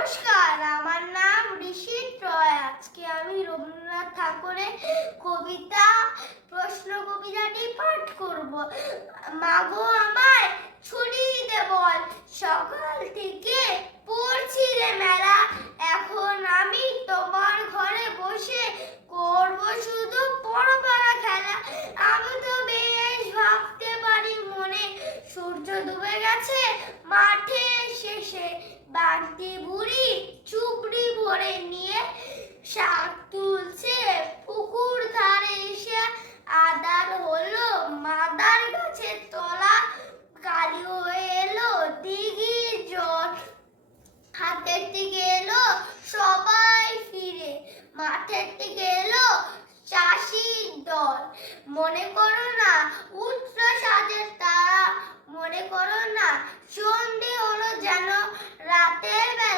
নমস্কার, আমার নাম ঋষিত রয়। আজকে আমি রবীন্দ্রনাথ ঠাকুরের কবিতা প্রশ্ন কবিতাটি পাঠ করব। মাগো আমায় ছুটি দে বল, সকাল থেকে পড়ছি রে মেলা। এখন আমি তোমার ঘরে বসে করব শুধু পড়া খেলা। আমি তো বেশ ভাবতে পারি মনে, সূর্য ডুবে গেছে মাঠে শেষে। বাড়তি বুড়ি চুবড়ি ভরে নিয়ে শাক তুলছে পুকুর ধারে এসে। আদার হলো মাদার গাছের তলা, কালি হয়ে এলো দিঘির জল। হাতের দিকে এলো সবাই ফিরে, মাঠের দিকে এলো চাষির দল। মনে করো না উচ্চ সাজের তারা, মনে করো না সন্ধে হলো যেন রাতের বেলা।